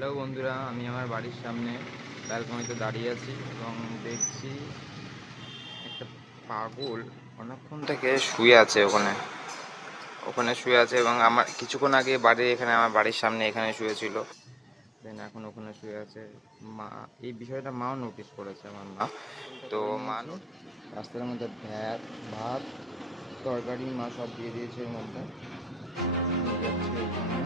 Hello বন্ধুরা, আমি আমার বাড়ির সামনে ব্যালকনিতে দাঁড়িয়ে আছি এবং দেখছি একটা পাগল অনেকক্ষণ থেকে শুয়ে আছে ওখানে ওখানে শুয়ে আছে এবং আমার কিছুক্ষণ আগে আমার বাড়ির সামনে এখানে শুয়েছিল। দেন এখন ওখানে শুয়ে আছে। মা এই বিষয়টা মাও নোটিস করেছে, আমার মা। তো মা রাস্তার মধ্যে ভাত তরকারি মা সব দিয়ে দিয়েছে এর মধ্যে নিয়ে যাচ্ছে ওখানে।